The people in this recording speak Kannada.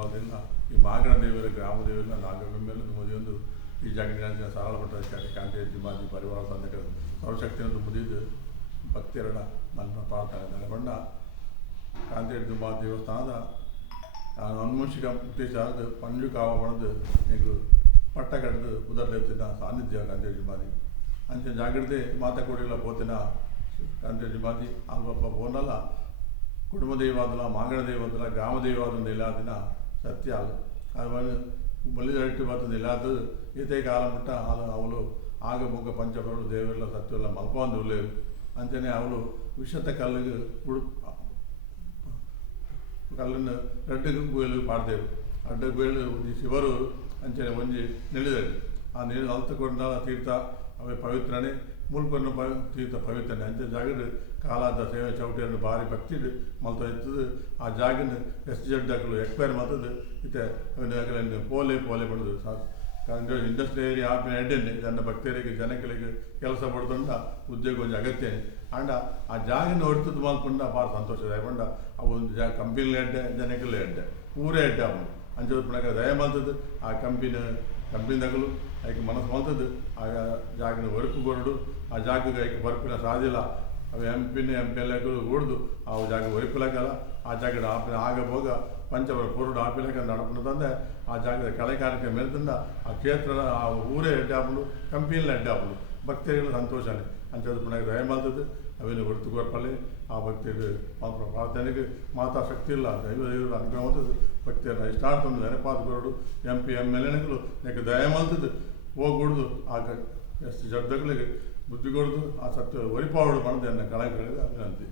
ಬಾಲ್ದಿಲ್ಲ ಈ ಮಾಗಣ ದೇವರ ಗ್ರಾಮ ದೇವರನ್ನ ನಾಗವೆಮ್ಮೆಲ್ಲ ಮುದಿಯೊಂದು ಈ ಜಾಗದ ಸರಳಪಟ್ಟ ಕಾಂತಿ ಜಿಮಾದಿ ಪರಿವಾರ ಸಂದಕ ಸರ್ವಶಕ್ತಿಯನ್ನು ಮುದಿದು ಭಕ್ತಿಯರಡ ನನ್ನ ಪ್ರಾರ್ಥನೆ ನೆಲೆಗೊಂಡ ಕಾಂತಿ ಜಿಮಾ ದೇವಸ್ಥಾನದ ಅನುವಂಶಿಕ ಉದ್ದೇಶ ಪಂಜು ಕಾವ ಪಡೆದು ನೀವು ಪಟ್ಟ ಕಡ್ದು ಉದರ್ಲೆತ್ತಿನ ಸಾನ್ನಿಧ್ಯ ಕಾಂತಿ ಜಿಮಾದಿ ಅಂಚೆ ಜಾಗ್ರತೆ ಮಾತಾಕೋಡಿಲ್ಲ ಪೋತಿನ ಕಾಂತಿ ಜಿಮಾದಿ ಅಲ್ವಪ್ಪ ಪೋನಲ್ಲ ಕುಟುಂಬ ದೈವಾದಲ ಮಾಂಗಣ ದೈವಾದಲ ಗ್ರಾಮ ದೈವಾದ ಇಲ್ಲಾದಿನ ಸತ್ಯ ಅದು ಮಲ್ಲಿದಟ್ಟು ಬರ್ತದೆ ಇಲ್ಲಾದು ಈತೆ ಕಾಲ ಮುಟ್ಟ ಅವಳು ಆಗ ಮುಗ ಪಂಚಪರು ದೇವರೆಲ್ಲ ಸತ್ಯವೆಲ್ಲ ಮಲ್ಕೊಂಡು ಉಳ್ಳೇವು ಅಂಚನೆ ಅವಳು ವಿಷತ ಕಲ್ಲಿಗೆ ಕಲ್ಲನ್ನು ರಡ್ಡಿಗೆ ಬೀಳು ಪಾಡ್ದೇವು ಅಡ್ಡ ಬೀಳು ಶಿವರು ಅಂಚನೆ ಒಂಜಿ ನಿಳಿದರು ಆ ನೀರು ಅಲ್ತುಕೊಂಡ ತೀರ್ಥ ಅವೇ ಪವಿತ್ರನೇ ಮುಲ್ಕೊಂಡು ತೀರ್ಥ ಪವಿತ್ರನೇ ಅಂಚೆ ಜಾಗದ ಕಾಲಾದ ಸೇವೆ ಚೌಟಿಯನ್ನು ಭಾರಿ ಭಕ್ತಿ ಮಲ್ತ ಇರ್ತದೆ ಆ ಜಾಗನ ಎಷ್ಟು ಜಡ್ಡಗಳು ಎಕ್ಸ್ಪೈರ್ ಮಾಡ್ತದೆ ಇತ್ತೆ ಪೋಲೆ ಪಡೆದು ಇಂಡಸ್ಟ್ರಿ ಏರಿಯಾ ಆಪಿನ ಎಡ್ಡೆನೆ ನನ್ನ ಭಕ್ತರಿಗೆ ಜನಗಳಿಗೆ ಕೆಲಸ ಪಡ್ಕೊಂಡ ಉದ್ಯೋಗ ಒಂದು ಅಗತ್ಯ ಅಂಡ ಆ ಜಾಗನ ಹೊಡ್ತದ್ದು ಮಾಡ್ಕೊಂಡ ಭಾಳ ಸಂತೋಷ ಆಯ್ಕೊಂಡ ಅವು ಒಂದು ಕಂಪಿಲಿ ಎಡ್ಡೆ ಜನಗಳ ಎಡ್ಡೆ ಊರೇ ಎಡ್ಡೆ ಅವನು ಅಂಚೆ ದಯ ಮಾಡ್ತದ್ದು ಆ ಕಂಪಿನಗಳು ಅದಕ್ಕೆ ಮನಸ್ಸು ಮಾಡ್ತದ್ದು ಆ ಜಾಗನ ವರ್ಕು ಕೊರಡು ಆ ಜಾಗಕ್ಕೆ ಅದಕ್ಕೆ ಬರ್ಪಿನ ಸಾಧಿಲ್ಲ ಅವು ಎಂ.ಪಿ.ಎಲ್.ಎಗಳು ಹೊಡೆದು ಆ ಜಾಗ ಒರಿಪಿಲಾಗಲ್ಲ ಆ ಜಾಗದ ಆಪಿನ ಆಗಬೋಗ ಪಂಚವರ ಪೊರುಡು ಆಪಿಲಾಗ ನಡಪನ ತಂದೆ ಆ ಜಾಗದ ಕಳೆ ಕಾರ್ಯಕ್ರಮ ಮೇಲ್ತಂದ ಆ ಕ್ಷೇತ್ರದ ಆ ಊರೇ ಎಡ್ಡೆ ಹಾಪಲು ಕಂಪಿಯಲ್ಲಿ ಎಡ್ಡೆ ಹಾಪಲು ಭಕ್ತರಿಗೆಲ್ಲ ಸಂತೋಷನೇ ಅಂಚದ ಪುನಃ ದಯ ಮಾಡ್ತದ್ದು ಅವೇನು ಹೊರತು ಕೊರಪಲ್ಲಿ ಆ ಭಕ್ತಿಗೆ ಪ್ರಾರ್ಥನೆಗೆ ಮಾತಾ ಶಕ್ತಿ ಇಲ್ಲ ದೈವ ಅನುಗ್ರಹ ಮಾಡ್ತದ್ದು ಭಕ್ತಿಯನ್ನು ಇಷ್ಟಾರ್ಥವನ್ನು ನೆನಪಾತ್ಕೊರಡು ಎಂ.ಪಿ.ಎಲ್.ಎಗಳು ನೆಕ್ಕೆ ದಯ ಮಾಡ್ತದ್ದು ಹೋಗ್ಬಿಡ್ದು ಆಗ ಎಷ್ಟು ಜಡ್ದಗಳಿಗೆ ಬುದ್ಧಿ ಕೊಡ್ದು ಆ ಸತ್ಯ ಒರಿಪಾವಡು ಮಾಡಿದೆ ಅನ್ನೋ ಕಳಕಳಿಗೆ ವಿನಂತಿ.